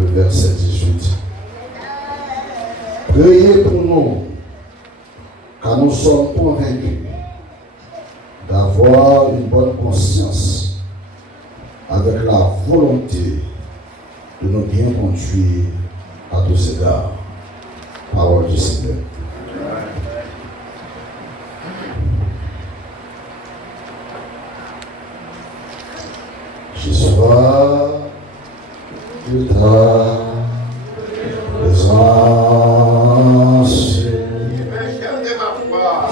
le verset 18. Priez pour nous, car nous sommes convaincus d'avoir une bonne conscience avec la volonté de nous bien conduire à tous égards. Parole du Seigneur. Je sois de ta présence, si viens chef de ma foi,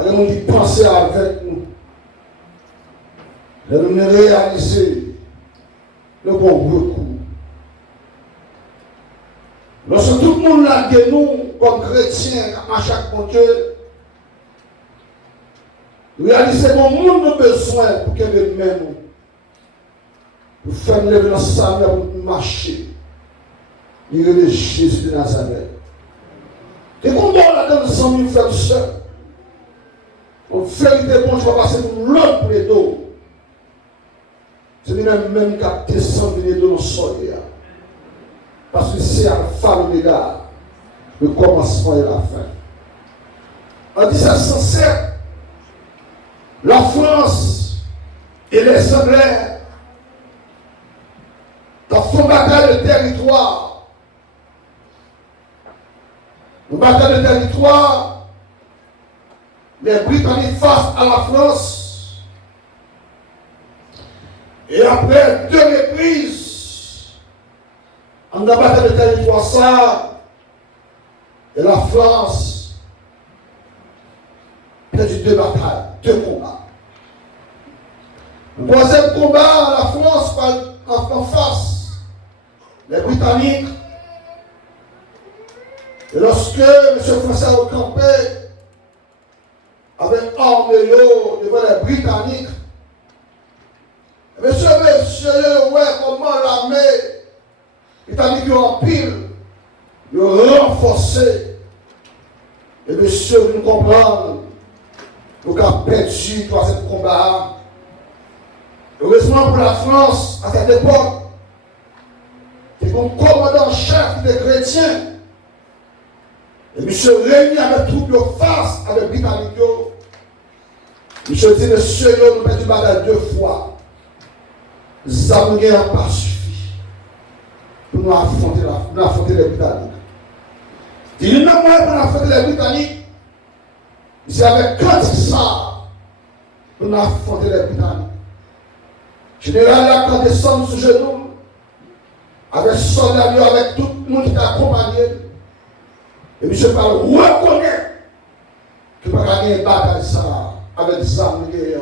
Alors on dit penser avec nous. Et nous réaliser le bon recours. Lorsque tout le monde l'a dit nous, comme chrétiens, à chaque bon Dieu, réaliser mon monde a besoin pour que nous même pour faire lever dans sa main pour marcher. Il est le Jésus de Nazareth. Et quand on a dans 100 000 frères et sœurs, on fait des bons, je vais passer pour l'autre pour les dos. C'est lui-même qui a descendu dans le sol. Parce que c'est Alpha l'Oméga, le commencement et la fin. En 1707, la France et les Anglais ont fait une bataille de territoire. Une bataille de territoire, les Britanniques face à la France. Et après 2 reprises, on a battu le territoire ça, et la France a perdu 2 batailles, 2 combats. Le 3e combat, la France en face, les Britanniques. Et lorsque M. Français a campé avec armes devant les Britanniques, monsieur, ouais, comment l'armée britannique en pile, le renforcé. Et monsieur, nous comprenons, nous avons perdu 3e combat. Heureusement pour la France, à cette époque, c'est comme commandant en chef des chrétiens. Et monsieur réuni avec troupes de face avec les Britanniques. Monsieur dit, monsieur, nous avons perdu la bataille 2 fois. Ça nous n'a pas suffi pour nous affronter les Britanniques. Il n'y a pas moyen pour nous affronter les Britanniques. C'est avec quand ça pour nous affronter les Britanniques. Général, là, quand descend sur genoux, avec soldats, avec tout le monde qui t'a accompagné, et monsieur parle, reconnaît que pas gagner une bataille ça avec des armes de guerre.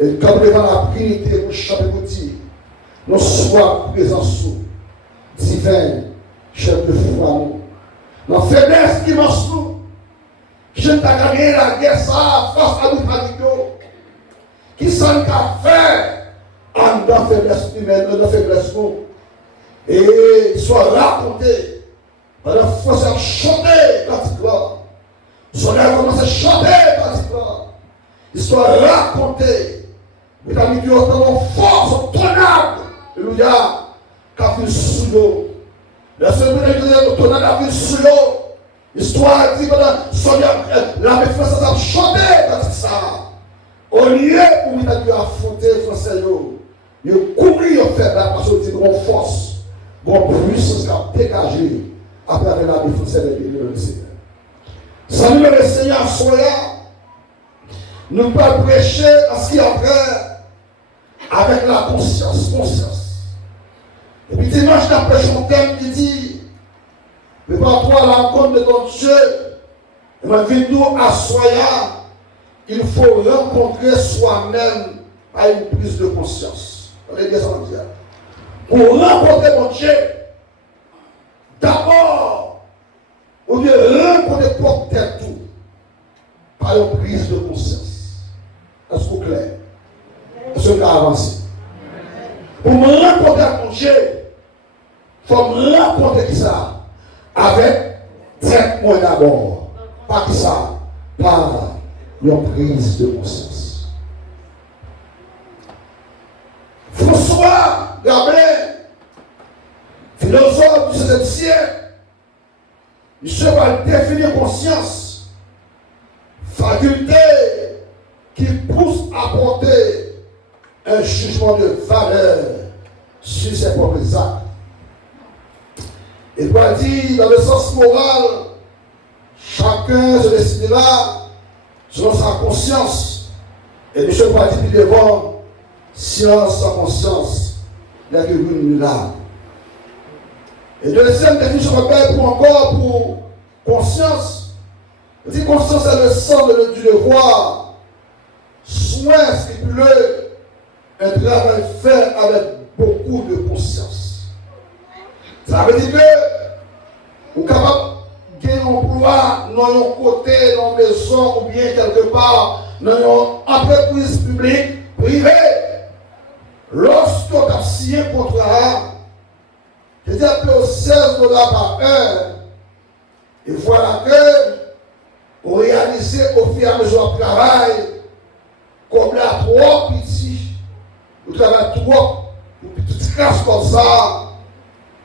Et comme devant la divinité pour chanter pour dire, nous soyons présents sous divin, chef de foi nous. Dans la faiblesse qui marche nous, je ne t'ai gagné la guerre ça face à nous qui s'en a fait en dans la faiblesse humaine, dans la faiblesse nous. Et soit raconté, par la force à chanter pratiquement. Son œuvre commence à chanter pratiquement. Il soit raconté. Mais t'as mis du haut dans force, en tonnerre. Alléluia. Qu'a vu sous l'eau. La semaine de tonnerre a vu sous l'eau. L'histoire dit que la défense a chanté dans ça. Au lieu où il a dû affronter les Français, il a couru en fait la parce qu'il y a une force, une puissance qui a dégagé à travers la défense des pays du Seigneur. Salut le Seigneur, soit là. Nous ne pouvons pas prêcher à ce qui est après. Avec la conscience. Et puis dimanche, la prêche mon thème qui dit, prépare-toi à la rencontre de ton Dieu. Et maintenant, nous, à Soya, il faut rencontrer soi-même à une prise de conscience. Pour rencontrer mon Dieu, d'abord, au lieu de rencontrer porter tout, par une prise de conscience. Est-ce que vous clair? Est-ce que vous avancé? Pour me rencontrer avec mon Dieu, il faut me rencontrer qui ça? Avec 5 mois d'abord. Pas qui ça? Par une prise de conscience. François Gabin, philosophe du 16e siècle, il va définir conscience, faculté qui pousse à porter un jugement de valeur sur ses propres actes. Il doit dire, dans le sens moral, chacun se décidera selon sa conscience. Et Michel doit dire plus devant, science sans conscience, il n'y a que une là. Et deuxième définition pour encore pour conscience. Il dit conscience est le semble du devoir, soin scrupuleux, un travail fait avec beaucoup de conscience. Ça veut dire que vous êtes capable de gagner un emploi dans un côté, dans une maison ou bien quelque part, dans une entreprise publique, privée. Lorsque vous avez signé un contrat, c'est-à-dire que 16 $ par heure, et voilà que vous réalisez au fur et à mesure du travail, comme là, trop petit, vous travaillez trop, vous petite casse comme ça,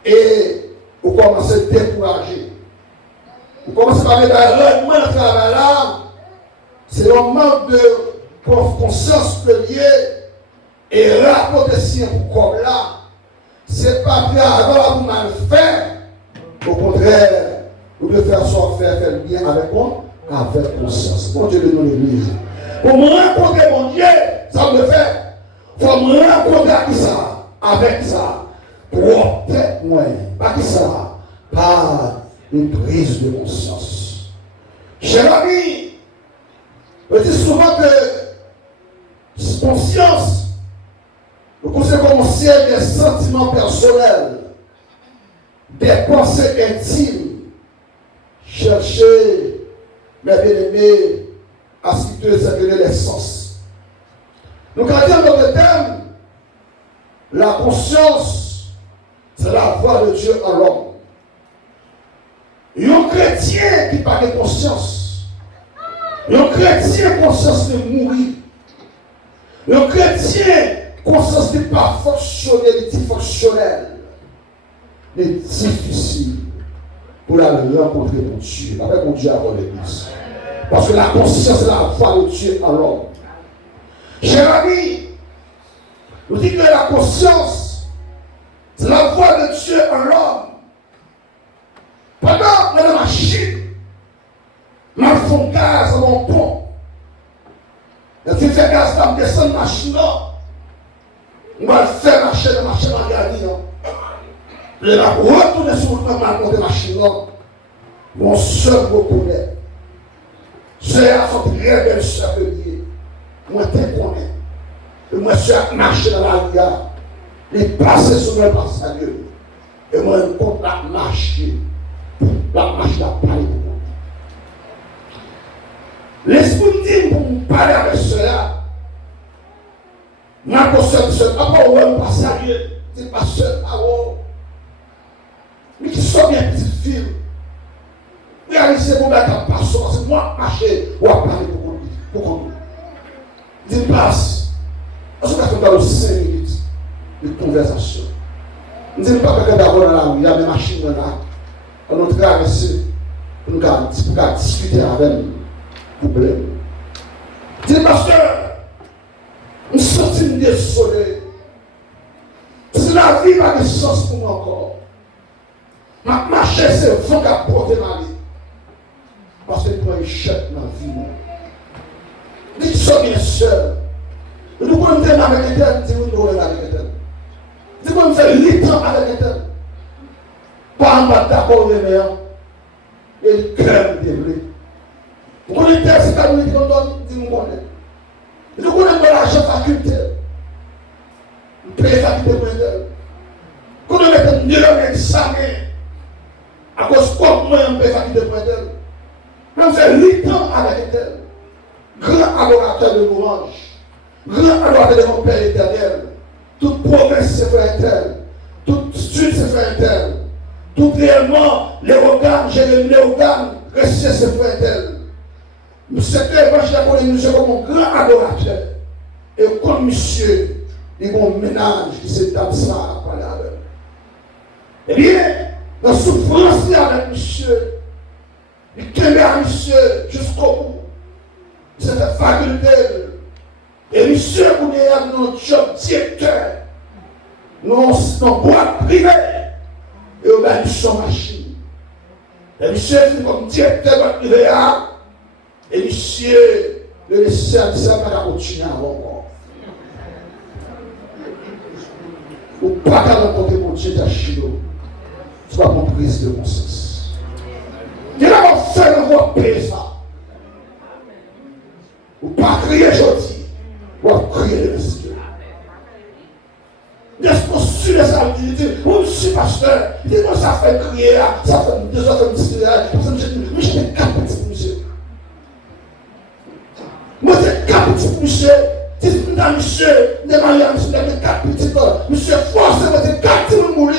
et vous commencez à décourager. Vous commencez par les rendements de travail là, c'est un manque de conscience lié, et rapporter si pour comme là, c'est pas grave, vous mal faire. Au contraire, vous devez faire ça, faire le bien avec moi, avec conscience. Bon Dieu de nous l'église. Pour me rencontrer mon Dieu, ça me fait. Il faut me rencontrer avec ça, avec ça. Propre moi, pas qui ça, par une prise de conscience. Cher ami, je dis souvent que conscience, le conseil commencer des sentiments personnels, des pensées intimes, chercher, mes bien-aimés, à situer cette l'essence. Nous regardons notre thème, la conscience, c'est la voix de Dieu en l'homme. Un chrétien qui parle de conscience, un chrétien conscience de mourir, un chrétien conscience n'est pas fonctionnel, fonctionnel, mais difficile pour aller rencontrer mon Dieu, avec mon Dieu avant l'église. Parce que la conscience est la voix de Dieu en l'homme. Cher ami, nous disons que la conscience, c'est la voix de Dieu en l'homme. Pendant que la machine, ma fond gaz à mon pont, et tu fais gaz dans descendre la machine là, on va faire marcher la machine en gardien. Je vais retourner sur le temps de la machine là. Mon seul me connaît. C'est à son très belle soeur de lier. Moi, je te connais. Et moi, je suis marché dans la gare. Il est passé sur le passage. Et moi, je compte la marcher. La marche la parler pour moi. L'esprit me dit pour me parler avec cela. Ma conscience, après, on va pas sérieux. C'est pas seul. Mais qui sont bien petite fille. Réalisez mon bâtard par soi, c'est moi marcher ou à parler pour qu'on dit passe. Parce qu'on a fait dans 5 minutes de conversation. Ne dis pas que d'abord dans la rue, il y a des machines là. On a traversé pour nous discuter avec le problème. Dis pasteur, nous sommes désolés. Si la vie n'a pas de sens pour moi encore. Ma marché, c'est vous qui avez porté ma vie. Parce que pour un échec dans la vie. Dites ça bien seul. Nous pouvons faire avec l'éternel, nous pouvons faire avec l'éternel. Nous pouvons faire 8 ans avec l'éternel. Pas en bas d'accord avec les et le cœur développé. Vous connaissez ce que nous donne, nous connaissons. Nous connaissons l'argent faculté. Nous payons faculté pour l'éternel. Quand nous mettons un examen, à cause de quoi moi on paye faculté pour l'éternel. Nous faisons 8 ans avec l'éternel. Grand adorateur de louange. Grand adorateur de mon Père éternel. Toute promesse se fait éternel. Toute suite se fait éternel. Tout réellement, les organes, Jérémie, les organes, rester se fait éternel. Nous sommes monsieur comme un grand adorateur. Et comme monsieur, il y a un ménage qui s'est dans ça à parler avec. Eh bien, dans la souffrance avec monsieur, il tenait à monsieur jusqu'au bout. C'est la faculté. Et monsieur, vous avez notre job directeur. Nous sommes boîte privée. Et on a une son machine. Et monsieur, c'est comme directeur de boîte privée. Et monsieur, le service va continuer encore. Ou pas qu'à rencontrer mon Dieu d'Achilo. Tu vas prendre prise de conscience. Il a fait le roi payer ça. fait crier, ça fait 2 heures, ça fait 10 heures, mais j'étais 4 petits monsieur. Moi, j'ai 4 petits monsieur. Si vous êtes monsieur, de mariage, monsieur, j'ai 4 petits monsieur, forcément, j'ai 4 petits mourir.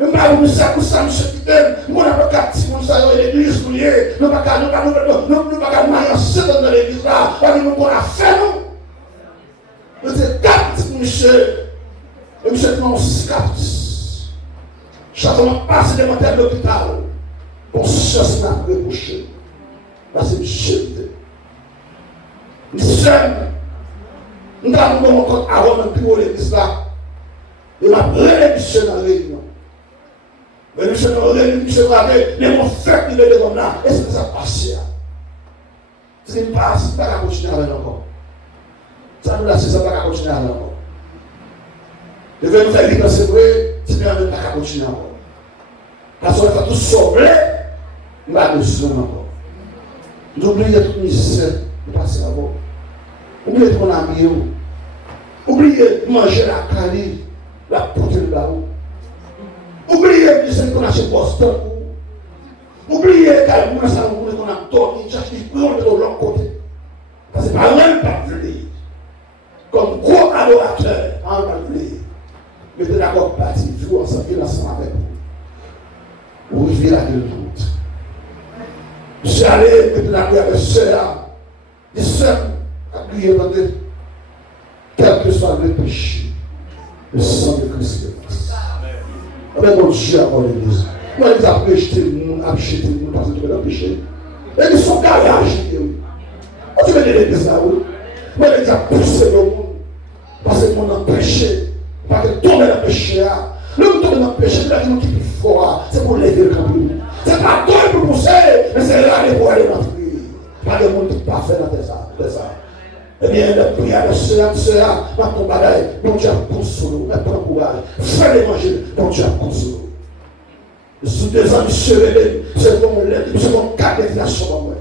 Je ne sais pas si ça me fait quitter. Moi, je n'ai pas 4 petits monsieur dans l'église, nous ne pouvons pas marier dans l'église là, parce que nous avons fait, nous. Nous avons 4 petits monsieur. Et monsieur, nous avons 6 captifs. Chaque fois, passe devant l'hôpital. Pour chercher à reboucher. Parce que monsieur, nous sommes, nous avons mon compte avant de plus l'église là. Et ma vraie monsieur dans la réunion. Mais monsieur dans la réunion, monsieur va dire, mais mon frère qui est devant là, est-ce que ça passe? C'est une passe, ça va continuer avec encore. Ça nous l'a ça va continuer avec encore. Je vais nous faire vivre, c'est vrai, c'est bien, mais ça va continuer encore. Parce qu'on va tout sauver, on va nous encore. N'oubliez tout misère. Passer avant. Oubliez ton ami. Oubliez de manger la carie, la poudre de là-haut. Oubliez de ce qu'on a chez Boston. Oubliez qu'à nous, ça nous qu'on a dormi, chaque qui plonge de l'autre côté. Parce que par même pas venir. Comme gros adorateur, en pas venir. Mettez d'accord parti, vous ensemble avec vous. Vous vivez la gueule toute. Je suis allé mettre la gueule avec sœur. Les sœurs, quel que soit le péché, le sang de Christ est face. Avec mon Dieu avant l'église. Moi, ils ont acheté le monde parce que tu veux le péché. Et ils sont garagés. Tu veux l'église là, oui. Moi, ils ont poussé le monde parce que le monde a péché. Parce que tomber dans le péché. L'homme tombe dans le péché, c'est qui est plus fort. C'est pour lever le camp. C'est pas toi pour pousser, mais c'est là pour aller dans le pas de monde qui pas fait dans ça. Eh bien, la prière de cela, dans ton bagage, bon Dieu console, mais prends courage. Fais l'évangile, bon Dieu console. Sous 2 ans, c'est mon cas d'inflation pour moi.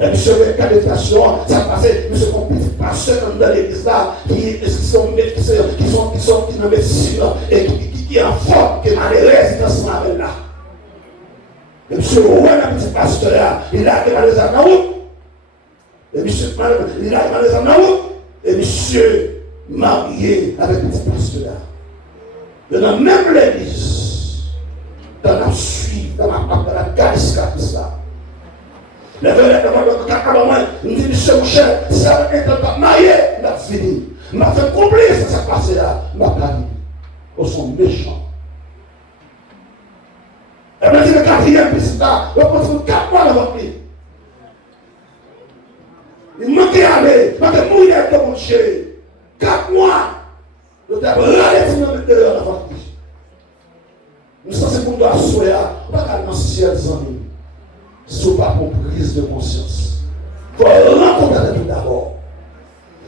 Et monsieur, le cas d'inflation, ça passait, monsieur, mon petit pasteur dans l'église là, qui sont en médecine et qui est en forme, qui est malheureuse dans ce moment-là. Et monsieur, ouais, le petit pasteur là, il a démarré les anaoutes. Et monsieur, il a démarré les anaoutes. Et monsieur, marié avec le petit pasteur là. Dans la même l'église, dans la suite, dans la calice là. Les frères, nous disons, monsieur, mon cher, ça va être pas marié, il a fini. Il m'a fait combler ça s'est passé là. Il m'a pas dit. Ils sont méchants. Et maintenant, le 4e piste là, on continue 4 mois dans votre vie. Il manquait à aller, il manquait mourir de mon Dieu. 4 mois, nous avons râlé dans l'intérieur de votre vie. Nous sommes pour nous assurer, pas qu'à dans le ciel, amis. Ce n'est pas pour prise de conscience. Il faut rencontrer tout d'abord.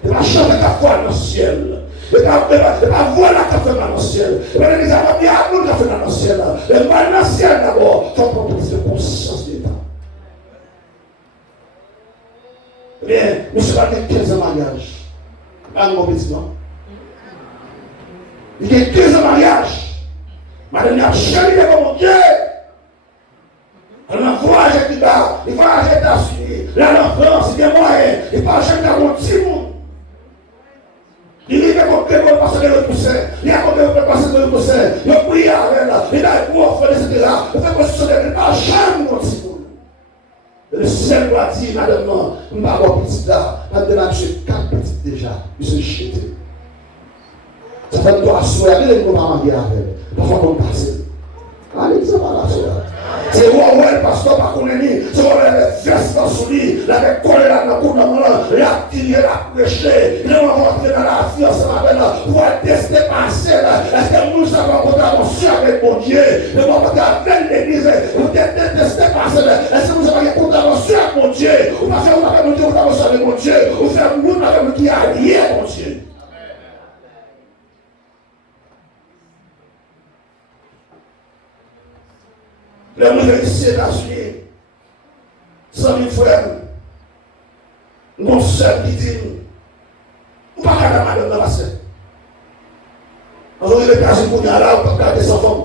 Il ne va pas chanter ta foi dans le ciel. Il ne va pas voir la café dans le ciel. Il va dire qu'il y a un café dans le ciel. Il va dans le ciel d'abord. Il faut prendre prise de conscience d'État. Eh bien, nous sommes à 15 ans de mariage. Pas de mauvais non. Il y a 15 ans de mariage. Madame a chéri de mon Dieu. On a voyagé qui bas, il va aux États-Unis, là en France, il y a moyen, il va acheter dans mon petit monde. Il y a combien de passer de repousser, il y a combien de passer de repousser, il a prié avec là, il a pour faire etc. Il fait position de il va jamais mon petit monde. Le ciel doit dire, madame, je ne vais pas avoir petit là, parce que là, j'ai 4 petites déjà, je suis jeté. Ça fait 3 soirs, il ne peut pas marier avec, parfois on passe. Allez, ça va là, c'est où le pasteur par contre, c'est où les vestes dans son lit, la collé là dans le coup il a tiré, la prêché, il est rentré dans la vie ensemble pour tester passer. Est-ce que nous avons contravention avec mon Dieu? Nous avons avec l'église pour tester passer. Est-ce que nous avons contravention avec mon Dieu? Ou parce que vous avez mon Dieu, contravention avec mon Dieu? Ou faire nous avec qui est allié mon Dieu? Les mouvements ici, États-Unis, 100 000 frères, mon seul qui dit, ou pas qu'à la madame dans la scène. On va les placer pour là, on peut garder sans femme.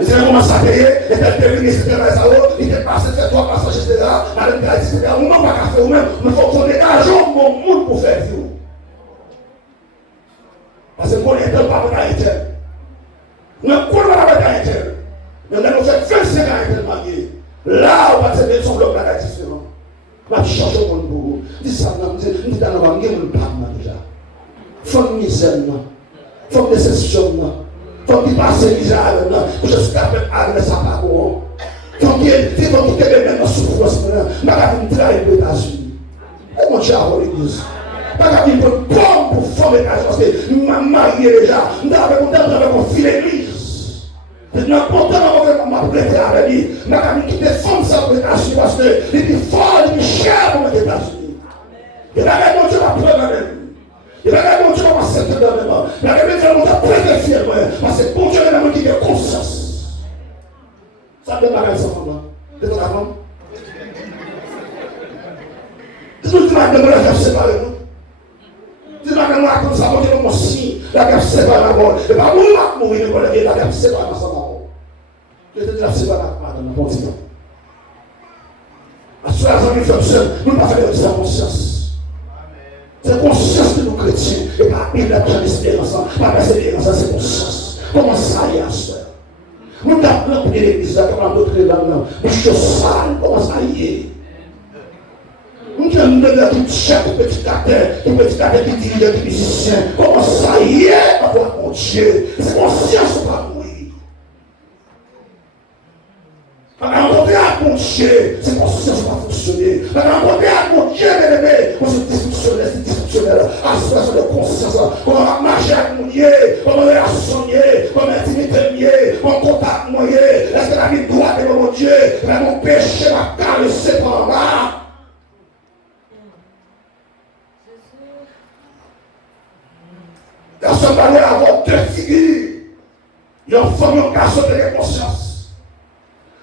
Et c'est commence à payer, et puis terminer, etc. Il est passé, fait 3 passages, etc. Madame Gadi, etc. On n'a pas qu'à faire vous-même, mais il faut qu'on dégage au monde pour faire vivre. Parce qu'on est un papa d'Haïtien. On a quoi dans la bataille d'Haïtien? Mais on a fait 25 ans Haïtien marié. Là, on va se mettre son bloc là différent. On va changer mon boulot. Dis ça, on dit dans la banque, on ne parle pas déjà. Faut une misère, faut une déception. Faut qu'il passe misère, jusqu'à avec sa parole. Faut qu'il ait même souffrance. Je vais vous travailler aux États-Unis. Et mon Dieu à l'église. Je vais vous prendre une pour former l'église. Parce que je suis marié déjà. Je vais vous filer l'église. N'importe comment on va prêter avec lui. Je vais quitter femme ça pour les États-Unis. Parce qu'il est fort, il est cher pour les États-Unis. Et là, mon Dieu va prendre avec lui. Il va dire mon Dieu va passer dans le moment. Il va dire mon Dieu va prêter fier. Parce que mon Dieu est là qui a conscience. Ça ne veut pas faire ça, maman. C'est ton femme. Dis-nous que madame la gaffe séparée. Dis-nous que moi, comme ça, mon Dieu, mon signe, la gaffe séparée la mort. Et pas moi, mourir, mais la gaffe séparée dans sa mort. Je te dis la séparée, madame, mon Dieu. À ce moment-là, nous sommes seuls. Nous ne pouvons pas faire de sa conscience. C'est conscience de nos chrétiens. Et pas une de l'espérance. Pas l'espérance, c'est conscience. Comment ça y est, sœur? Nous avons pris l'église, comme d'autres langues. Des choses sales, comment ça y est? Nous avons donné tout chef, petit caractère, qui dirige, qui musicien. Comment ça y est, avoir mon Dieu? C'est conscience, pas mourir. Quand on rencontre à mon Dieu, c'est conscience va fonctionner. Quand on rencontre à mon Dieu, bien-aimé, c'est dysfonctionnel. Association de conscience. Comment on va marcher avec mon Dieu, comment on va sonner, comment intimité mieux, comment contact moyen. Est-ce que la vie doit être mon Dieu? Mais mon péché va caresser par là. Personne va avoir 2 figures. Il y a une femme, un garçon de conscience.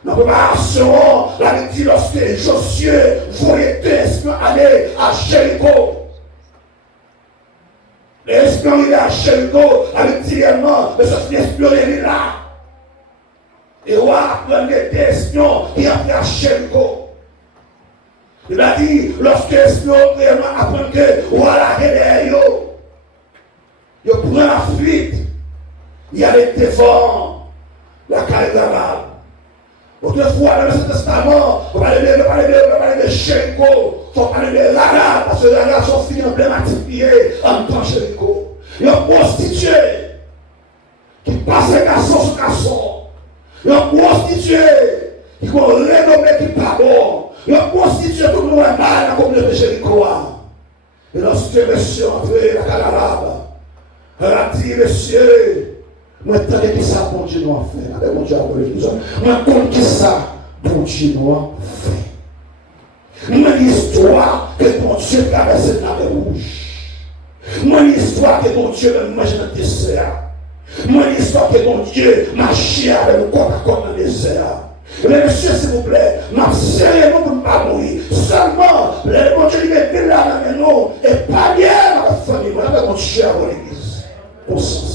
La préparation, la dit lorsque Josué voyait 2 espions aller à Jéricho. Les espions il est à Jéricho, avec dit réellement, mais ce espion il est là. Et on a appris 2 espions qui entrent à Jéricho. Il a dit, lorsque l'espion réellement apprend que voilà derrière eux, il prend la fuite, il y avait devant la caravane. Autrefois, dans l'Ancien Testament, on va parler de Jéricho, on va parler de Rara, parce que Rara sont filles emblématiques en tant que Jéricho. Il y a un prostitué qui passe garçon sur garçon. Il y a un prostitué qui va renommer qui pas bon. Il y a un prostitué tout le monde est mal dans la communauté de Jéricho. Et lorsque monsieur est entré dans la caravane, elle a dit, monsieur, moi, tant que ça, bon Dieu nous a fait. Avec mon Dieu, moi, compte que ça, bon Dieu nous a fait. Moi, l'histoire que mon Dieu traverse la mer rouge. Moi, l'histoire que mon Dieu me mange dans le désert. Moi, l'histoire que mon Dieu marche avec le corps à corps dans le désert. Mais monsieur, s'il vous plaît, m'a sérieusement pour ne pas mourir. Seulement, le mon Dieu, il est venu là dans la maison et pas bien dans la famille. Moi, avec mon Dieu à l'église. Pour sens.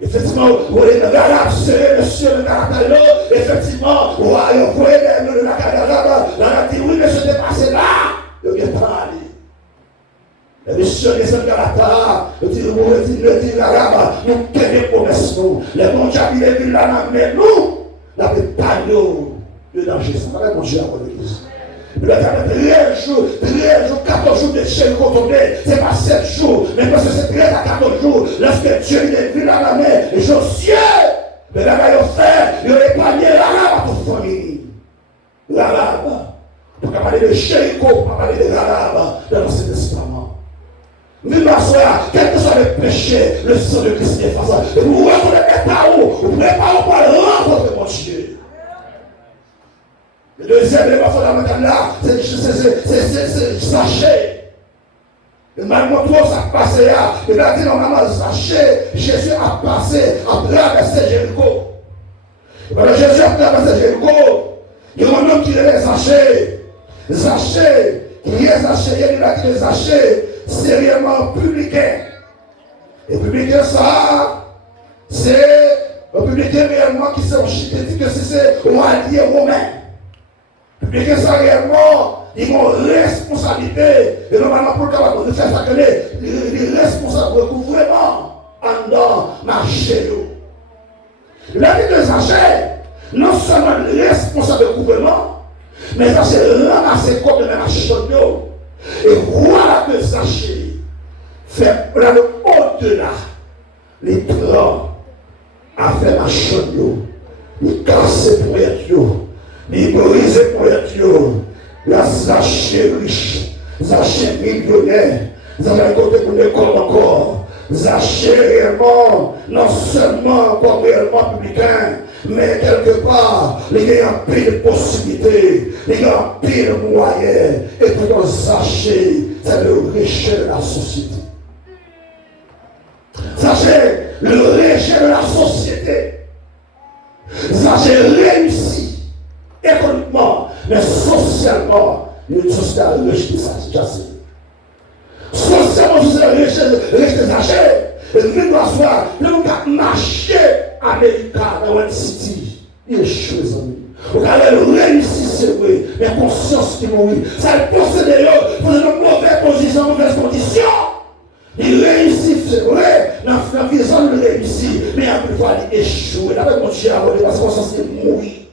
Effectivement, vous voyez le garage, c'est monsieur le caractère. Effectivement, vous voyez le caractère. On a dit oui, monsieur, t'es passé là. Il vient pas aller. Et monsieur, les hommes caractère, il dit, le dit l'arabe, nous tenons promesse, nous. Les bons diables, il est venu là, mais nous, la pas de danger. Ça va être mon Dieu à l'église. Il a fait 13 jours, 14 jours de chaîne contournée. Ce n'est pas 7 jours, mais parce que c'est 13 à 14 jours. Lorsque Dieu est venu dans la mer, et Josué, mais là, il a fait, il a épargné l'arabe à toute famille. L'arabe. On peut parler de Jéricho, on peut parler de l'arabe dans l'Ancien Testament. Mais ma soeur, quel que soit le péché, le sang de Christ est face. Et vous reconnaissez pas où, vous ne pouvez pas où rencontrer mon Dieu. Le deuxième élément fondamental là, c'est sachet. Et malgré tout, ça passe là. Il a dit normalement, sachet, Jésus a passé à traverser Jéricho. Quand Jésus a traversé Jéricho, il y a un homme qui est Zaché. Zaché, qui est Zaché, il a dit Zaché, c'est réellement publicain. Et publicain, ça, c'est le publicain réellement qui dit que c'est un allié romain. Publicain, ça réellement, ils ont une responsabilité. Et normalement, pour le cas de faire ça, les responsables de recouvrement en dans marché. La vie de Zachée, non seulement responsable de recouvrement, mais ça c'est ramasser comme le marché. Et voilà que Zachée fait au-delà les plans à faire marché. Il casse pour être, il brise pour être. La Zachée riche, Zachée millionnaire, Zachée côté pour l'école encore. Zachée réellement, non seulement comme réellement publicain, mais quelque part, il y a un pile de possibilités, il y a un pile de moyens, et pourtant Zachée, c'est le richesse de la société. Zachée, le richesse de la société. Zachée réussit économiquement, mais socialement, une société riche de ça, socialement, je suis resté Zachée. Et le doit soir, le gars marché américain dans une city. Il est échoué, vous allez réussir, c'est vrai, mais conscience qui mourit. Ça le posséder, pour une mauvaise position, mauvaise condition. Il réussit, c'est vrai, dans la vision, il réussit, mais après, il va échouer. La même chose, parce que conscience qui mourit.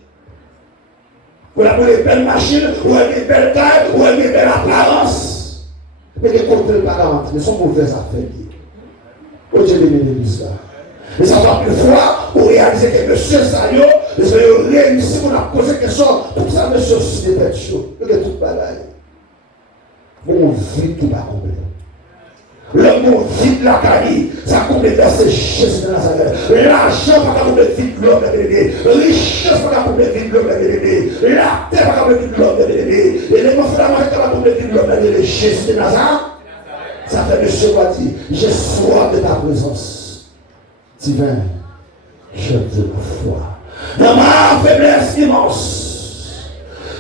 Vous avez une belle machine, vous avez une belle taille, vous avez une belle apparence. Mais les contrôles parents, mais sont mauvaises affaires. Oh Dieu de l'église là. Et ça va plus fort pour réaliser que monsieur Sayo, vous avez réussi pour la poser question. Pour ça, monsieur, c'est des bêtes chaudes. Regardez tout pareil. Mon vide tout pas complet. Le mot vide la carie, ça complète ces Jésus de Nazareth. L'argent pas complet vide l'homme de bébé. Richesse pas complet vide l'homme de bébé. La terre pas complet vide l'homme de bébé. Et les mots fondamentaux pas complet vide l'homme de bébé. Jésus de Nazareth. Ça fait monsieur m'a dit, j'ai soif de ta présence. Divin, je te la foi. Dans ma faiblesse immense,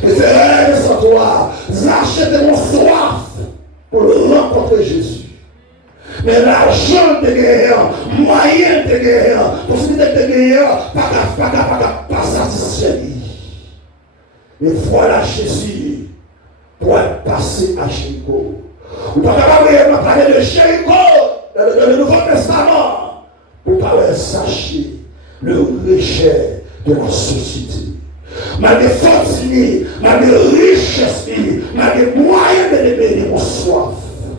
je ferai sans toi, j'achète mon soif pour rencontrer Jésus. Mais l'argent de guerre, moyen de guerre, possibilité de guerre, pas satisfait. Mais voilà Jésus pour passer à Jéricho. Vous ne pouvez pas vraiment parler de Jéricho dans le Nouveau Testament pour parler sachez le richesse de la société. Malgré force, malgré richesse, malgré moyen de libérer mon soif.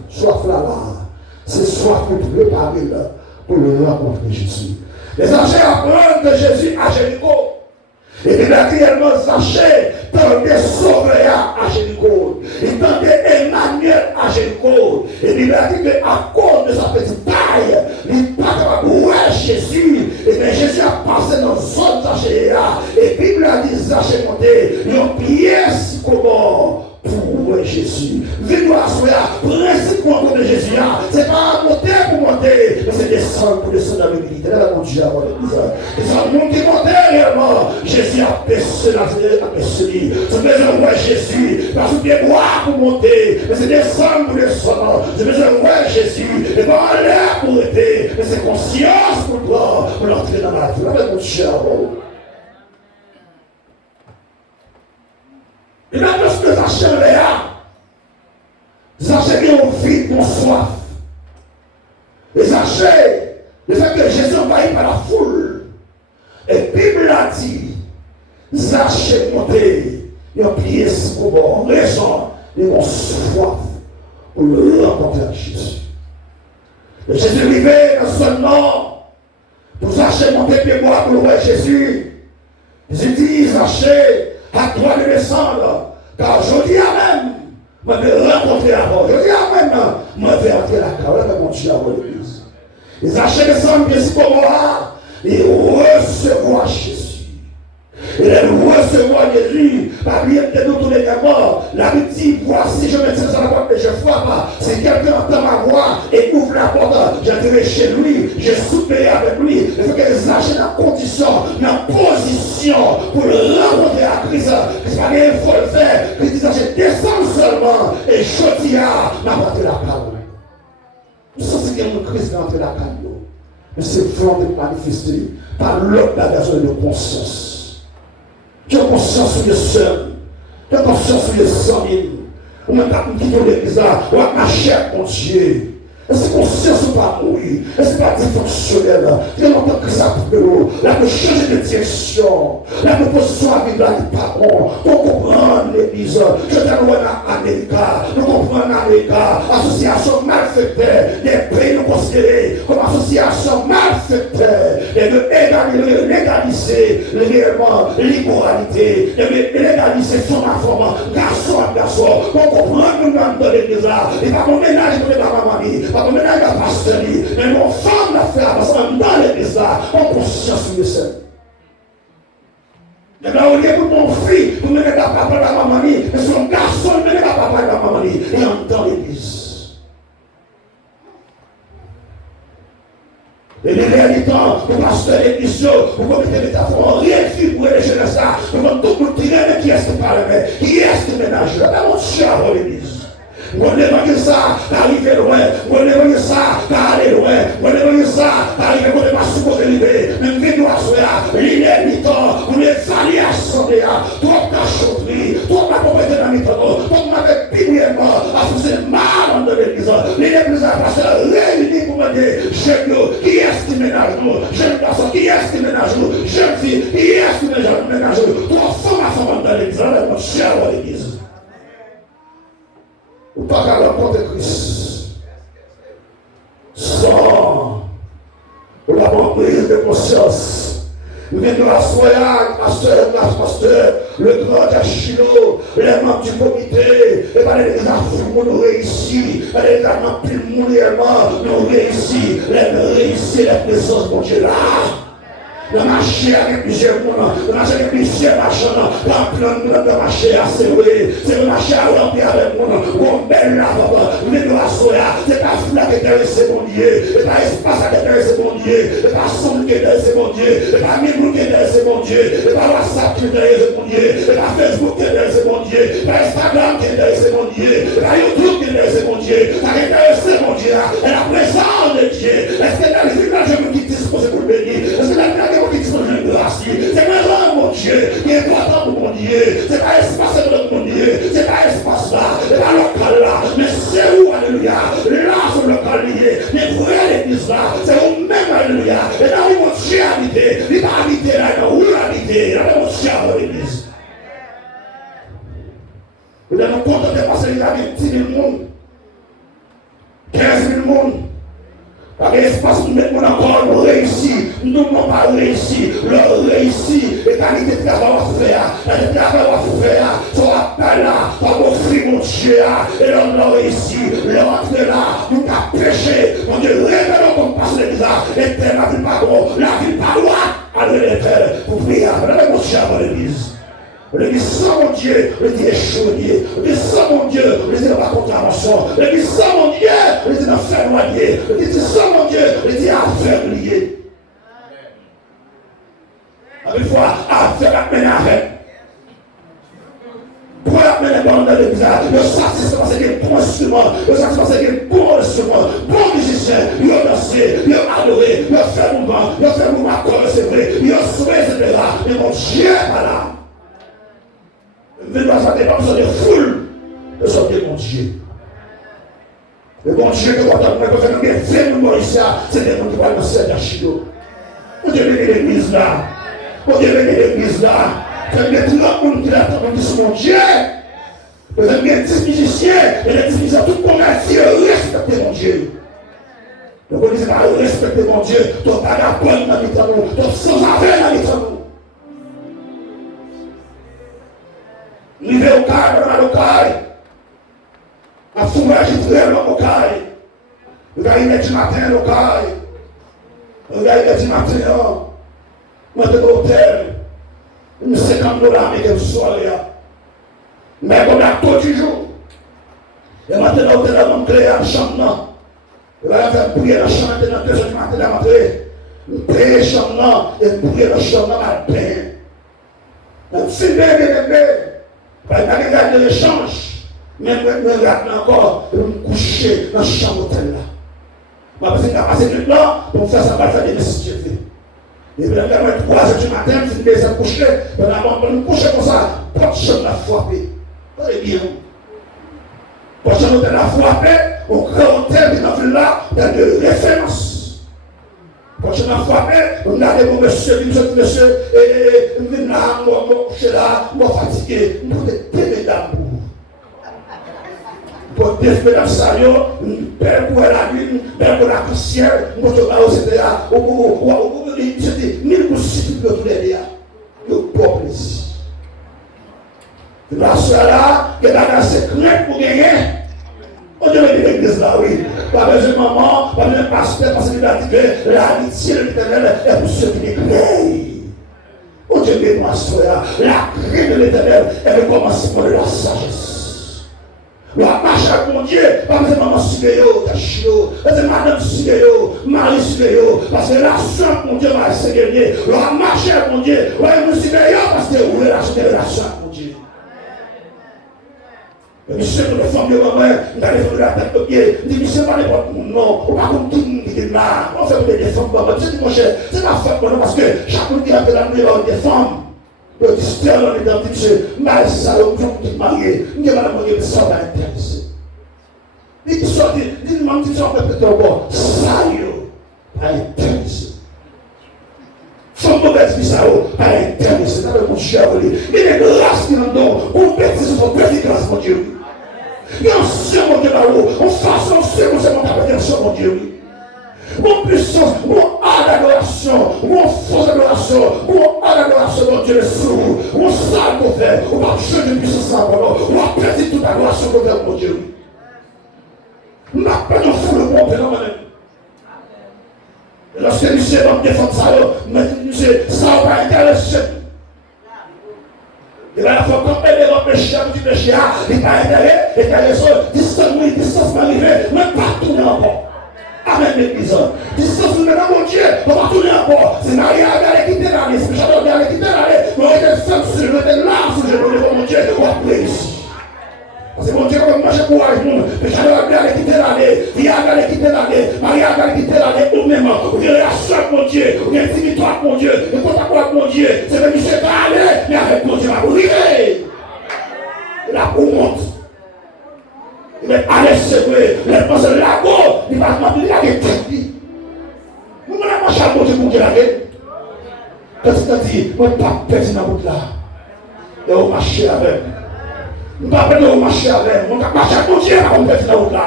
Soif là. C'est soif pour te préparer là, pour le rencontrer Jésus. Les Zachée apprennent de Jésus à Jéricho. Et puis naturellement, Zachée tendait sauver à Jéricho. Il tendait Emmanuel à Jéricho. Et puis il a dit qu'à cause de sa petite taille, il n'est pas capable de voir Jésus. Et bien Jésus a passé dans zone Zachée là. Et puis il a dit Zachée monter, il y a une pièce comment pour Jésus. Victoire soit principalement de Jésus. C'est pas monter pour monter, mais c'est descendre pour descendre dans l'humilité. Là, mon Dieu, avant l'église. Et c'est un monde qui montait réellement. Jésus a baissé la baissé. C'est besoin de voir Jésus. Parce que c'est boire pour monter, mais c'est descendre pour descendre. C'est besoin de voir Jésus. Et pas en l'air pour être, mais c'est conscience pour toi, pour l'entrer dans la vie. Là, mon Dieu, et là, lorsque Zachée est là, Zachée est au vide, mon soif. Et Zachée, le fait que Jésus est envahi par la foule, et Bible a dit, Zachée monté, il a plié ce combat en raison de mon soif pour le rencontrer à Jésus. Et Jésus arrivait non seulement pour Zachée monter pied bois pour le voir Jésus. Jésus dit, Zachée, à toi de descendre, car je dis à même, je vais rencontrer avant. Je dis à même, je vais entrer la carrière de mon Dieu avant l'église. Et Zachée descend bien si pour moi, et recevoir Jésus. Et recevoir Jésus, parmi de nous tous les gamins, la Bible dit, voici, je me tiens sur la porte et je frappe. Si quelqu'un entend ma voix et ouvre la porte, j'entrerai chez lui, je souperai avec lui. Il faut que Zachée dans la condition, dans la position pour le rencontrer à Christ. C'est pas qu'il faut le faire. Il dit, Zachée, descends seulement et je dis à m'apporter la parole. qu'il y a une crise dans la caille. Mais c'est volonté manifestée par l'autre bagage de conscience. Tu as conscience sur les seuls. Tu as conscience sur les amis. On m'a dit que l'église là, on a marché avec mon Dieu. Est-ce que conscience ou pas mourir? Est-ce que pas dysfonctionnel? Il y a longtemps que ça peut l'eau. Là, de changer de direction. Là, de position à vivre là, n'est pas bon. On comprend l'église. Je te loin en Amérique. Nous comprenons en Amérique. Association malfaitée. Des pays nous considérés comme association malfaitée. Et de légaliser réellement l'immoralité. Et de légaliser son enfant. Garçon à garçon. On comprend nous même dans l'église là. Et pas mon ménage pour les mamans. Pas comme un pasteur, mais mon femme l'a fait ensemble dans l'église là, en conscience de ça. Et là, au lieu pour mon fils, pour mener la papa de la maman, mais son garçon mener la papa de la maman, et en dans l'église. Et les réalités, pour pasteur l'église, pour commettre des métaphores, rien de pour les jeunes ça, pour tout le monde tirer, qui est-ce qui parle, qui est-ce qui ménage là, dans mon chien dans l'église. On évanouit ça, arriver loin. On évanouit ça, aller loin. On évanouit ça, arriver pour ne pas supposer l'idée. Même que nous assoyons, l'idée mi-temps, on est allé à l'assemblée, trop cachotterie, trop ma propriété dans mi-temps, trop ma bibliquement, à faire mal dans l'église. L'église a passé réunie pour me dire, jeune, qui est-ce qui ménage nous? Jeune garçon, qui est-ce qui ménage nous? Jeune fille, qui est-ce qui ménage nous? Trop femme dans l'église, mon cher dans l'église. Ou pas qu'à rencontrer Christ sans la prise de conscience. Nous venons de la soya, pasteur, le grand Achilo, les membres du comité, et par les affaires, nous réussis, les amants plus mondialement, nous réussis, les réussis, la présence de Dieu là. Le marché avec plusieurs mondes, le marché avec plusieurs marchands, plein de monde de marché à serrer, c'est le marché à remplir avec monde, on belle là, vous venez de la soya, c'est pas flac qui intéresse mon Dieu, c'est pas espace qui intéresse mon Dieu, c'est pas son qui intéresse mon Dieu, c'est pas Mimou qui intéresse mon Dieu, c'est pas WhatsApp qui intéresse mon Dieu, c'est pas Facebook qui intéresse mon Dieu, c'est pas Instagram qui intéresse mon Dieu, c'est pas YouTube qui intéresse mon Dieu, ça qui intéresse mon Dieu, et la présence de Dieu, est-ce que dans les villages je me quitte disposé pour le bénir, est-ce que c'est pas mon Dieu qui est important pour mon Dieu, c'est pas espace de mon Dieu, c'est pas espace là, c'est pas local là, mais c'est où, alléluia, là c'est local lié, mais vrai l'église là, c'est où même, alléluia, et là où mon Dieu habite, il va habiter là, où il habite, là où mon Dieu dans l'église. Vous avez compte de passer, il y avait 10 000 monde, 15 000 monde. Parce que l'espace où nous encore nous réussi, nous n'avons pas réussi, leur réussi, et qualité de travail à faire, le travail à faire, son appel là, pour offrir mon Dieu, et l'on l'a réussi, leur entrée là, nous avons péché, mon Dieu, révélons qu'on passe l'église là, et la vie pas bon, la vie pas droite, allez l'éternel, pour prier, allez mon Dieu dans l'église. Le dit sans mon Dieu, le dit échoué, le dit sans mon Dieu, le dit dans la contravention, le dit sans mon Dieu, le dit dans faire noyer, le dit sans mon Dieu, le dit affaire liée. Une fois, affaire à mener avec. Pour la mener dans l'église, le satisfait parce qu'il est bon instrument, le satisfait parce qu'il est bon instrument, bon musicien, il a dansé, il a adoré, il a fait mouvement, comme c'est vrai, il a sauvé, etc. Mais mon Dieu, voilà. Venez dans sa dépense de foule de sortir mon Dieu. Le bon Dieu que vous avez fait nous Maurice, c'est des gens qui vont dans cette archido. Vous devez venir l'église là. Vous devez venir l'église là. Vous avez tout le monde qui l'attend sur mon Dieu. Vous avez 10 musiciens et les 10 musiciens, tout convertis, respectez mon Dieu. Donc on dit pas respectez mon Dieu, ton vagabond dans les temps, ton sans-affaire dans les temps. Rivé au carré, dans le carré. A fourrage de trêve au carré. Le gars il est du matin au carré. Le gars il est du matin. Moi de l'hôtel. Une $50 avec le soirée. Mais comme la tout du jour. Et maintenant l'hôtel a montré la chambre. Il va faire prier la chambre dans 2 heures du matin la rentrée. Prier la chambre et prier la chambre à peine. On s'est bien. Parce que je regarde l'échange, même je regarde encore, je me coucher dans la chambre d'hôtel là. Parce qu'il a passé du temps pour faire sa bataille de nécessité. Et puis, là, 3h du matin, si vous êtes couché, pendant nous coucher comme ça, porte chambre la frappée. Très bien. Porte chambre la frappée, au grand hôtel dans la là, dans de référence. Porte chambre la frappée, on a des bons monsieur, monsieur, et on vient là, moi fatigué, nous sommes des mesdames. Pour défendre la salle, père pour la lune, père pour la poussière, nous sommes là au CDA, c'était 1000 poussières de tous les liens. Le pauvre plaisir. La soeur là, qui est dans ses craintes pour gagner. On dirait l'église là, oui. Pas besoin de maman, pas besoin de pasteur, parce qu'il a dit que l'amitié de l'éternel est pour ceux qui l'éclairent. On dirait ma soeur, la crainte de l'éternel est le commencement de la sagesse. La marche avec mon Dieu, pas besoin de maman Siléo, Tachio, pas besoin de madame Siléo, Marie Siléo, parce que la soeur avec mon Dieu va se gagner. La marche avec mon Dieu, ouais, mon Siléo, parce que vous voulez la soeur avec mon Dieu. Mais monsieur, nous les femmes de maman, nous allons faire de la tête au pied. Nous disons, monsieur, pas n'importe mon nom, on va comme tout le monde qui est là. On fait des femmes de maman. Tu sais, mon cher, c'est la femme pour nous parce que chaque monde qui a fait la nuit, des femmes. Le disteur dans les dents, monsieur, mais ça, on fait une mariée. Nous avons la mariée, ça va intéresser. Il dit, dis-moi, tu sors peut-être encore. Ça, yo, pas intéressé. Son mauvaise vie, ça, pas intéressé. C'est avec mon cher, il est grâce qui nous donne. On bêtise son petit grâce, mon Dieu. Il y a un seul mon Dieu là-haut. On fasse un seul mon Dieu, mon Dieu. Mon puissance, mon adoration, mon fausse adoration, mon adoration, mon Dieu, le sourd, mon sale mauvais, on va jeter de puissance à mon on va perdre toute adoration mauvais, mon Dieu. On n'a pas de fou le monde, non, madame. Lorsque monsieur va me défendre ça, monsieur, ça va intéresser. Il va faire camper devant le chien, le péché, il va intéresser, distance m'arriver, même pas tourner encore. Amen, l'église. Distance, maintenant, mon Dieu, on va tourner encore. C'est Maria qui allait quitter l'année, c'est Michel qui allait quitter l'année. Mais on était seul sur le était là, sur le genou devant mon Dieu, on va prier ici. Parce que mon Dieu, comme moi, j'ai courage, Michel qui allait quitter l'année, Via qui allait quitter l'année, Maria qui allait quitter l'année, ou même, on vient la soif, mon Dieu, on vient intimider avec mon Dieu, on contact avec mon Dieu. C'est que Michel va aller, mais avec mon Dieu, on va prier. La honte. Il va aller secouer, les pensées de la go, il va demander la gueule. Vous m'avez marché à mon Dieu pour dire la gueule. Quand tu dit, moi, je ne pas perdu dans la route là. Et on marche avec. Je ne pas perdu dans marcher avec. On va marcher à mon Dieu, on va perdu dans la route là.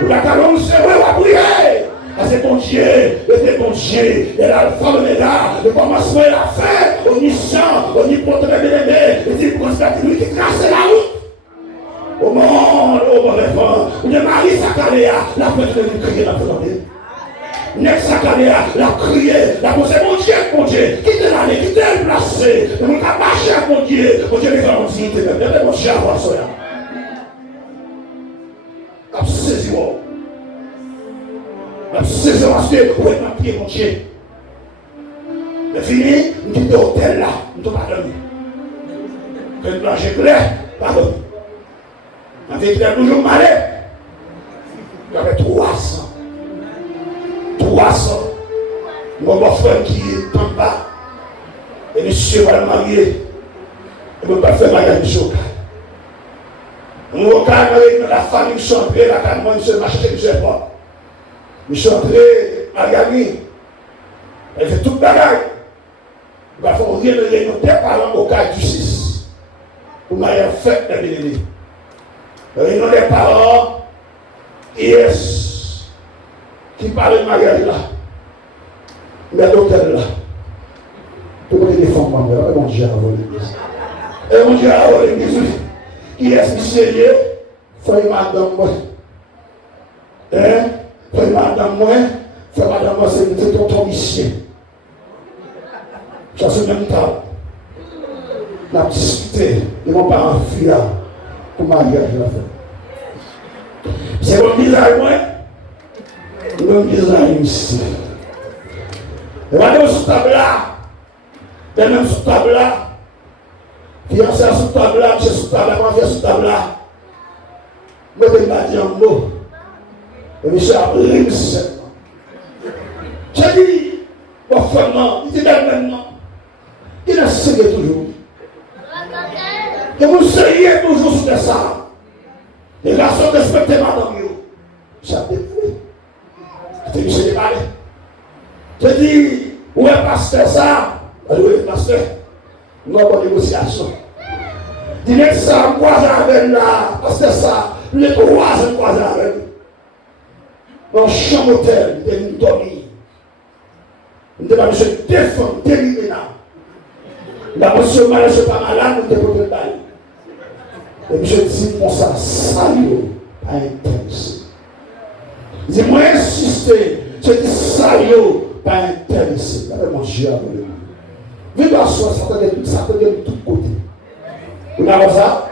Vous l'avez annoncé, on va prier. C'est ton Dieu, c'est ton Dieu, et l'alpha, l'oméga, le commencement et la fin, omniscient, omnipotent, bien-aimé, et dit, pour constater lui qui trace la route. Au monde, au mauvais vent, on est Marie Sakaléa, la fête de nous crier dans le monde. Nex Sakaléa, la crié, la posé, mon Dieu, quittez l'année, quittez le placé, on a marché à mon Dieu les va en dignité, même mon Dieu à voir ça. La saisi, la saisi, parce que, où est ma pied, mon Dieu? Mais fini, nous quittons l'hôtel là, nous ne sommes pas dormi. Que nous blanchons clair, pas dormi. Avec il a toujours malé. Il y avait 300. Mon frère qui est en bas. Et monsieur va le marier. Et mon père fait mariage de choc. Mon cas, la famille, je suis entré, la caméra, je suis marché, je ne sais pas. Je suis entré à Miami. Elle fait tout le bagage. Il va faire rien de réunion des parents au cas du 6. Pour marier fête de l'année. Réunion des parents, qui parle de mariage là, mais l'hôtel là, tout le monde est défendu, et mon Dieu a volé l'église. Et mon Dieu a volé l'église. Qui est monsieur? Feuille madame moi. Feuille madame moi, feuille madame moi, c'est ton mission. Ça c'est même temps. La discuté, ils vont pas en fuir. Pour mariage la fait. C'est mon design, moi. Mon design ici. Et voilà sur table là. Et même sur table là. Fiancé sur table là, monsieur sur table là, moi sur table là. Moi je vais dire un mot. Et monsieur a pris J'ai dit, mon frère, non, il dit maintenant, il a essayé toujours. Et vous essayez toujours sur ça. Les garçons respectent madame. J'ai dit, je t'ai parlé. J'ai dit, où est pasteur ça? Oui, pasteur. Non, bonne négociation. Dis-le ça, croise avec là, pasteur ça, les trois croisent avec. Dans le champ d'hôtel, il est dormi. Il ne pas monsieur défendre, délivrer là. La monsieur malade, je ne suis pas malade, il ne peut pas parler. Et monsieur dit, pour ça, ça y est, pas intéressé. Il dit, moi, insister, je dis, ça y est, pas intéressé. Il va manger avec lui. Viens dans soi, ça te donne de tous côtés. Vous n'avez ça?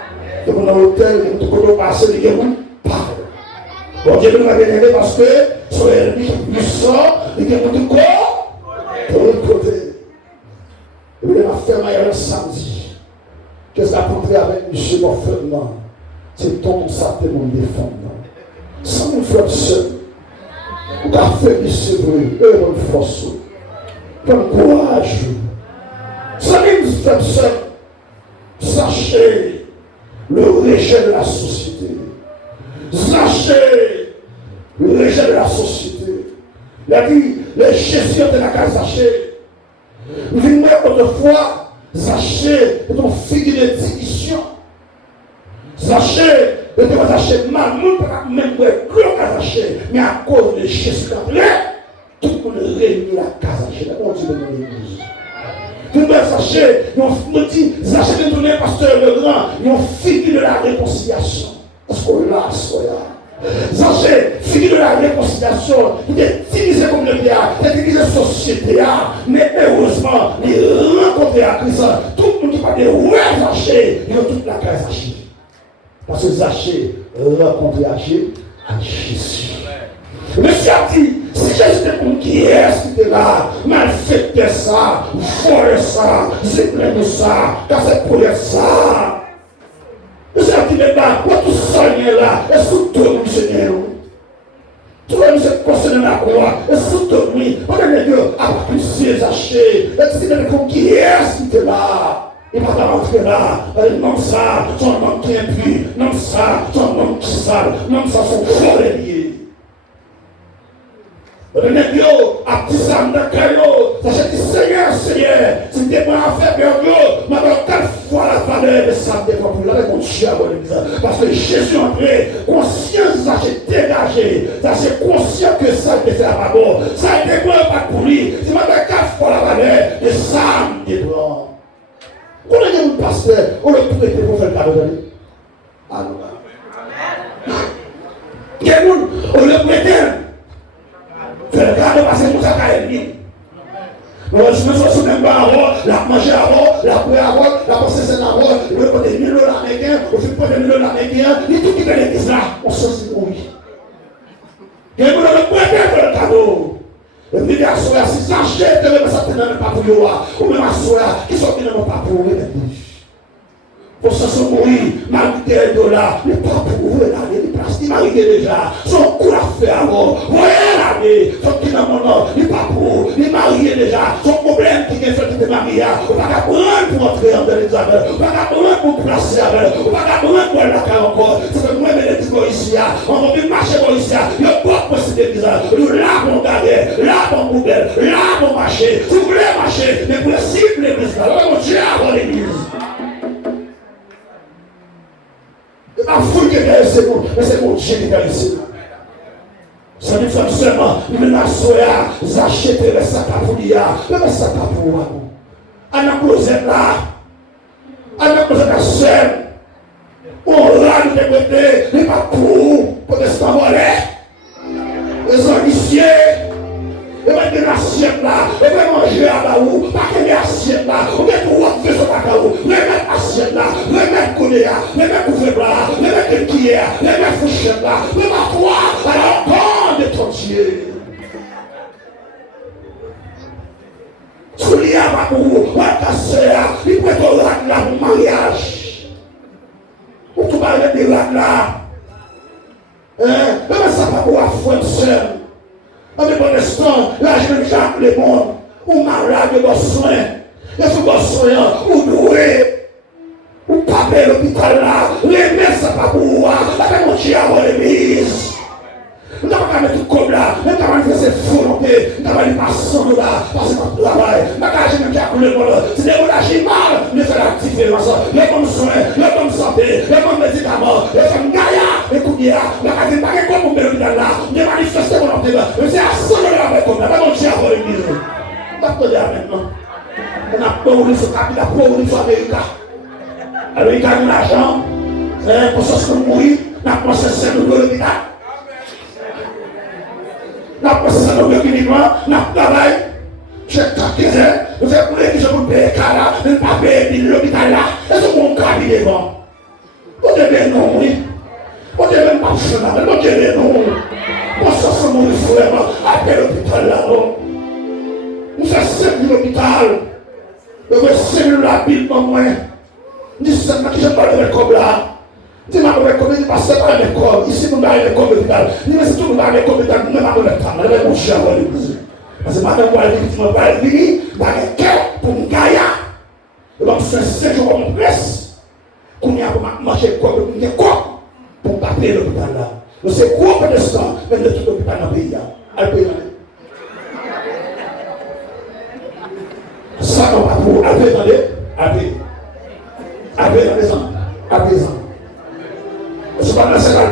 Et vous dans l'hôtel, vous tout côté passer, les gens parlent. Bon, Dieu nous a bien aidé parce que sur l'ennemi qui sort, les gens tout corps, de l'autre côté. Et vous l'avez fait un samedi. Qu'est-ce que ça a montré avec M. Morfellement? C'est ton ça pour me défendre. Sans nous faire seul. Vous avez fait du sévère, heureux de force. Comme courage. Sans nous faire seul. Sachez le rejet de la société. Sachez le rejet de la société. Il a dit, les gestions de la case sachez. Vous venez autrefois, sachez de ton figure de division. Sachez de ton sachez mal, même pour être sachez, mais à cause des gestions, tout le monde réunit la case sachez. On dit de l'église. Tout le monde sachez, on dit, sachez de tourner pasteur le grand, ils ont figure de la réconciliation. Parce qu'on l'a, sachez, figure de la réconciliation, il est divisé comme le théâtre, il est divisé société, mais heureusement, il rencontre à Christ, tout le monde qui parle de ouais, sachez, ils ont toute la case sachez. Parce que sachez, rencontrer à Jésus. Monsieur a dit, si Jésus était pour qui est-ce qui était là, malfaitait ça, volait ça, zéblait ça, cassait pour ça. Monsieur a dit, mais là, quoi tout ça est là, est-ce que tout le monde Seigneur? Tout le monde se concerne la croix, est-ce que tout le monde, on a les deux, à plusieurs achets, est-ce qu'il était pour qui est-ce qui était là? Il ne va pas rentrer là, non ça, son nom qui est impur, non ça, son nom qui sale, non ça, son corps est lié. Le nègre a petit sam de caillot, ça j'ai dit Seigneur, Seigneur, si tu es à faire bien, mais quelle fois la valeur de sam de pour la réconcilier à l'église. Parce que Jésus est entré, conscience, ça j'ai dégagé, ça j'ai conscient que ça a été fait à bon, ça a été bon pas pour lui. Si ma quelle fois la valeur de sam de blanc. Quand on est un pasteur, on le trouve pour faire le cadeau de lui. Alors, on le prête. Fais le cadeau parce que tout ça a été. Mais je me suis sur même pas avant, la manger avant, la courir avant, la penser c'est avant, le côté $1000 américains, au fait pas de $1000 américains, il tout qui fait l'église là, on se dit oui. Et vous le prêtez pour le cadeau. Le petit garçon là, si ça achète, même ça ne pas pour lui, ou même à soi, qui sont qui ne vont pas pour lui. Pour ça, son mourir, malgré $1, il n'est pas pour ouvrir l'année, il place, il marié déjà, son coup à faire avant, voyez l'année, son qui n'a mon nom, il n'est pas pour, il est marié déjà, son problème qui est fait de marier, on va pas prendre pour entrer en Elisabeth, on va pas prendre pour placer avec, on va pas prendre pour la car encore, c'est que moi, je dis ici, on va plus marcher ici, il n'y a pas de possibilité, là, pour garder, là, pour poubelle, là, pour marcher, si vous voulez marcher, mais pour cible l'église, là, on Dieu avant l'église. La foule qui est derrière, mais c'est mon Dieu qui est derrière. Ça nous fait seulement, mais la soya, j'achète le sac à poulia, le sac à poulia. On a posé là, on a posé la scène, on l'a débuté, les pas pour des voler, les ambitieux. Et bien de l'assiette là, et bien manger à la roue, pas que l'assiette là, ou bien pour rentrer sur la carreau, les mettre l'assiette là, les mettre couler là, les mettre couvrir là, les mettre qui est, les mettre fourchette là, les mettre toi, à la porte de ton Dieu. Sous l'IA va pour vous, ta soeur, il peut être au lac là pour mariage. Ou tout va avec des lacs là. Mais ça va pour la foi seule. Mais pour l'instant, là, je ne jamais le monde. Ou malade, ou soin. Il faut soin, ou doué. Ou pas à l'hôpital là. Les messes, ça pas pour moi. Avec mon chien avant l'église. Nous n'avons pas mettre tout comme là. Nous n'avons pas fait cette volonté. Nous n'avons pas sans là. Parce que notre travail. Nous n'avons même pas coulé pour le. C'est des relâchés mal. Nous faisons la différence. Les bonnes soins, les bonnes santé, les bons médicaments, les femmes gaillards, les couillères. Nous n'avons pas comme pour l'hôpital là. Nous avons manifesté volonté là. Mais c'est à 100 $ avec comme là. Pas mon chien avant l'église. Nous avons maintenant. On a pauvre sur Capitale, pauvre sur Amérique. Alors il gagne l'argent. Pour ça, ce qu'on mourit, on a pensé ça de l'hôpital. On a pensé ça de l'hôpital. On a travaillé. J'ai calculé. Vous avez voulu que je vous paye car je ne pas payer l'hôpital là. Et c'est mon cas devant. Vous devez non, oui. Vous devez même pas faire. Vous devez non. Pour ça, c'est mon frère. Après l'hôpital là. Nous faisons de l'hôpital. Nous faisons la Bible pour moi. Dis seulement que je parle de l'école là. Dis-moi de l'école, dis pas c'est pas l'école. Ici, nous parlons de l'école d'hôpital. Dis-moi si tout le monde parle de l'école d'hôpital, nous n'avons pas de temps. Nous avons mon chien à l'église. Parce que madame, moi, je ne parle de lui, dans le cœur pour me gagner. Et donc, c'est 5 jours en presse. Qu'on y a pour marcher quoi, pour taper l'hôpital là. Donc, c'est quoi pour l'instant, mais de tout l'hôpital dans le pays là. Elle peut y aller. Ça, on va pour. Appelez. À présent. C'est pas nécessaire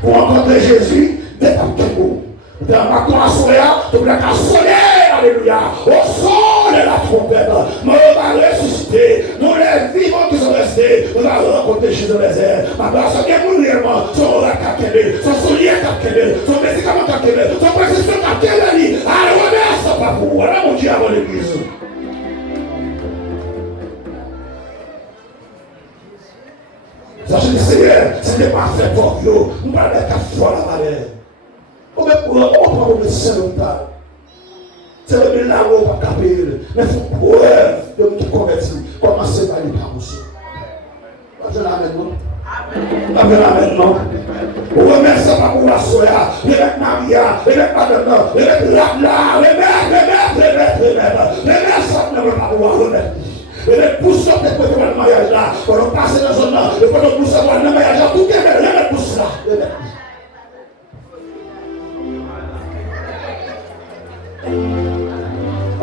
pour rencontrer Jésus, d'être à Kébo. Dans ma classe, tu dois sonner, alléluia, au son de la trompette. Nous allons ressusciter, nous les vivants qui sont restés, nous allons rencontrer Jésus dans les airs. Ma grâce, c'est bien réellement, son oreille capquée, son soulier capqué, son médicament capqué, son prescription capquée. Alors, remercie pas pour vous, alors mon Dieu avant l'église. Sachez le Seigneur, ce n'est pas fait pour vous. Nous parlons de 4 fois la valeur. On prend le Saint-Longtal. C'est le là où on va taper. Mais il faut preuve de nous convertir. Commencez par les parents aussi. Je l'amène, non? Amen, non? On remercie pas pour la soya. Les mecs Maria, les mecs Madonna, les mecs Labla, les mecs, ça ne veut pas pouvoir remettre. Et les pouces sortent pour le mariage là. Quand on passe dans la zone là, et quand on pousse à voir le mariage là, tout est bien, les pouces là.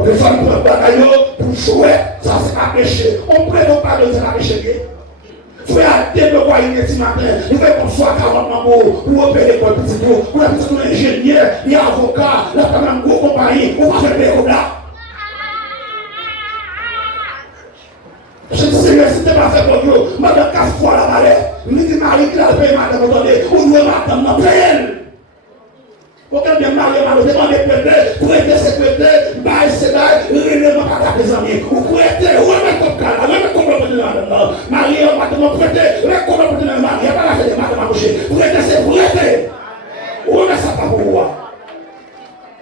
Les femmes prennent bagaille pour jouer, ça c'est pas péché. On prend pas de ça péché. Frère, dès le voyer ce matin, il fait qu'on soit 40 membres pour opérer pour le petit tour, pour la petite ingénieur, il y a avocat, la femme de compagnie, on va faire des comme là. Je dis, Seigneur, si tu n'es pas fait pour vous, je vais 4 fois la valeur. Je me dis, Marie, qui a le payé, madame, attendez, où nous madame, non, paye. Aucun bien marié, madame, demandez prêter, prêter, secrétaire, bail, c'est bail, réellement pas ta des amis. Ou prêter, ou remettre ton cas, remettre ton problème de madame. Marie, on va te prêter, remettre ton problème de madame, il n'y a pas la fête de madame à coucher. Prêter, c'est prêter. Ou remettre ça pas pour moi.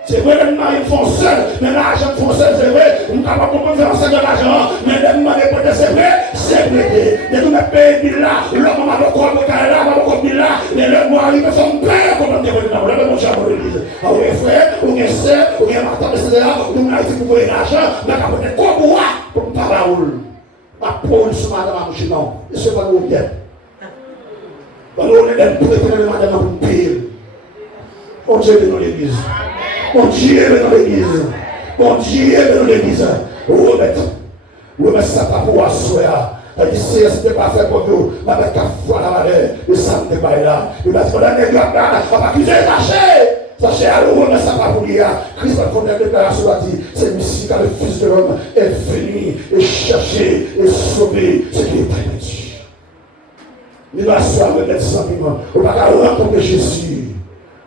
C'est vrai que les maris font seul, mais l'argent font seul, c'est vrai. On ne peut pas comprendre faire seul de l'argent, mais les maris prêter, c'est vrai, c'est prêter. Dès que nous payons là, l'homme m'a encore là, m'a encore là, et le mari me sont payés comme on dit, on a mon chat pour l'église. On est frère, on est sœur, on est martin, etc. On a ici pour payer l'argent, mais on a quoi pour moi, pour ne pas baoul. Ma pauvre sur madame à moucher, non, et c'est pas nous bien. Donc on est des prêter de madame pour payer. On Dieu est dans l'église. Mon Dieu est dans l'église. Mon Dieu est dans l'église. Remettre ça pas pour asseoir. Elle dit, si ce n'est pas fait pour vous, je vais 4 fois la valeur. Et ça ne pas là. Il va se donner des gars là. On va accuser Sachez. Sachez, alors remettre ça pas pour lui. Christ va connaître la déclaration. A dit, c'est ici car le Fils de l'homme est venu et chercher et sauver ce qui est perdu. Il va asseoir remettre sentiment. On va rencontrer Jésus.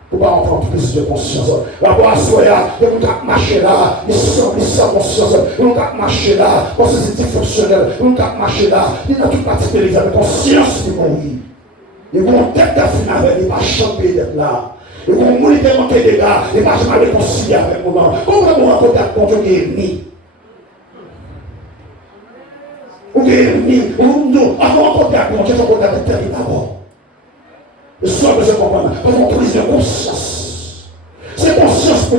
Pour pas en prendre plus de conscience. La voix soya, nous avons marché là, ils sont conscience, nous avons marché là, parce que c'est dysfonctionnel, nous avons marché là, il y a toute partie de l'examen, conscience de mourir. Ils vont tête d'affaire avec, ils vont champer d'être là. Ils vont mourir de manquer des gars, ils vont jamais réconcilier avec nous. Comment vous rencontrez avec Dieu qui est ennemi? Ou qui est ennemi? Ou nous, avant de rencontrer avec Dieu, il faut rencontrer avec Dieu d'abord. Le soir, je comprends. Parce qu'on prise de conscience. C'est conscience pour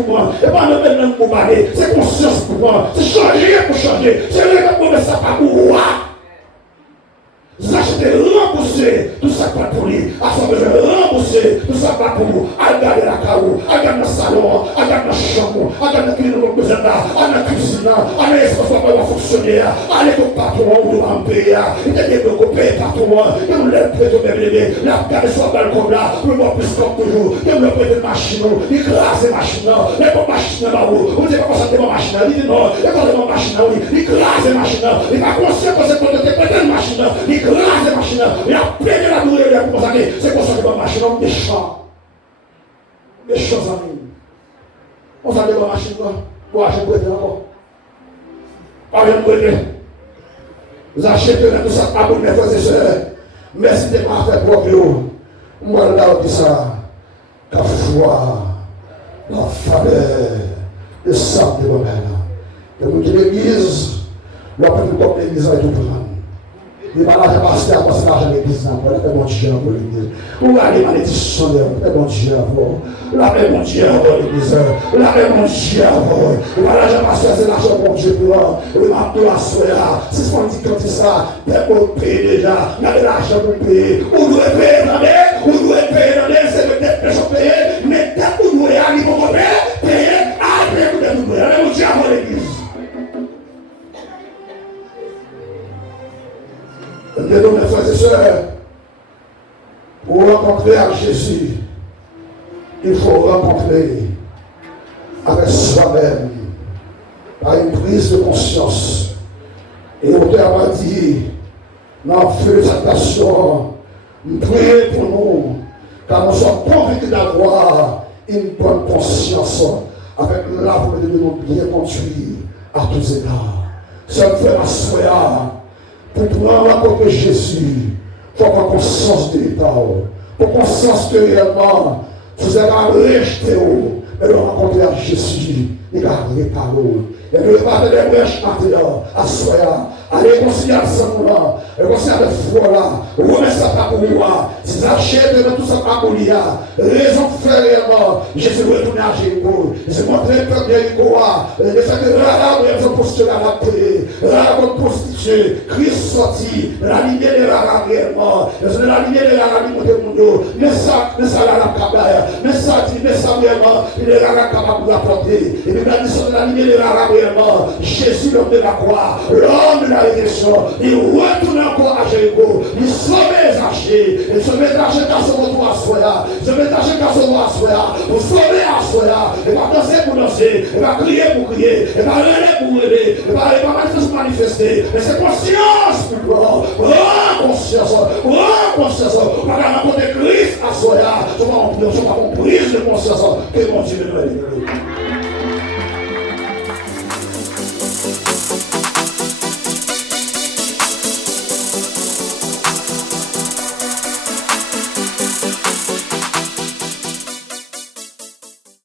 accepter rembourser tout ça pas pour lui. À son besoin rembourser tout ça pas pour vous. À garder la carreau, à garder le salon, à garder la chambre, à garder le clinique de besoin là, à la cuisine, à l'espace pour pouvoir fonctionner, à l'école patron, ou en pays, il y a des copains patron, il y a des prêtres bébés, la garde sur le balcon là, le moins plus comme toujours, il y a le prêt de machine, il classe les machines, les bonnes machines là-bas, vous ne devez pas passer devant machine, il dit non, il y a pas de machine, il classe les machines, il n'est pas conscient que c'est pour te prêter une machine, il classe les machines, il a plein de la douleur, il a pour ça que c'est pour ça que la machine, méchant. Méchant amis. On s'en devant machine, pour acheter pour être encore. Pas bien pour être. Vous achetez tout ça, abonnez mes frères et sœurs. Merci de m'avoir fait propre. Moi, là, on dit ça. La foi, la faveur, le sang de l'homme. Et nous qui l'église, nous avons fait comme l'église et tout prendre. Il va l'argent pasteur, parce que l'argent de l'église, pour la paix mon Dieu pour l'église. Ou allez malédiction, la paix mon Dieu pour la paix mon Dieu pour l'église. La paix mon Dieu pour. Il va l'argent pasteur, c'est l'argent mon Dieu pour. Il va tout la soya. C'est ce qu'on dit quand il ça, pour payer déjà. Il y a de l'argent pour payer. Ou doit payer dans les, ou doit payer dans les, c'est le dette que je paye. Mais dès que vous doit aller pour payer, après vous devez payer. Allez mon Dieu pour l'église. Nous, mes frères et sœurs, pour rencontrer avec Jésus, il faut rencontrer avec soi-même, par une prise de conscience. Et l'auteur m'a dit, dans le feu de cette nation, priez pour nous, car nous sommes convaincus d'avoir une bonne conscience, avec l'âme de nous bien conduire à tous égards. C'est un frère à soi. Pour prendre la côté de Jésus, il faut avoir conscience de l'État. Pour conscience que réellement, vous avez rejeté, mais le rencontrer à Jésus, il a arrêté à l'eau. Et ne pas de brèches maintenant, à soi, à réconciliation, réconcilier avec foi là, remettre ça pas pour moi. Si ça achète de tout ça pas pour lui, raison de faire réellement, Jésus retourne à Jéricho. Il se montre le peuple de Jéricho, le fait que là, ils ont postulé à la paix, là, comme prostituée, Christ sorti, la lignée de la réellement, la lignée de la lignée de monde, mais ça, la cabaya, mais ça, réellement, il est la capable de l'apporter. Et puis, la lignée de la réellement, Jésus, l'homme de la croix, l'homme de la rédemption, il retourne encore à Jéricho, il sauve les archers, il sauve les archers car son retour à Soya, il sauve les archers car son retour à Soya, pour sauver à Soya, il va danser pour danser, il va crier pour crier, il va rêver pour rêver, il va manifester pour manifester, mais c'est conscience pour toi, prends conscience, on va rencontrer Christ à Soya, on va en prise de conscience que mon Dieu nous a donné.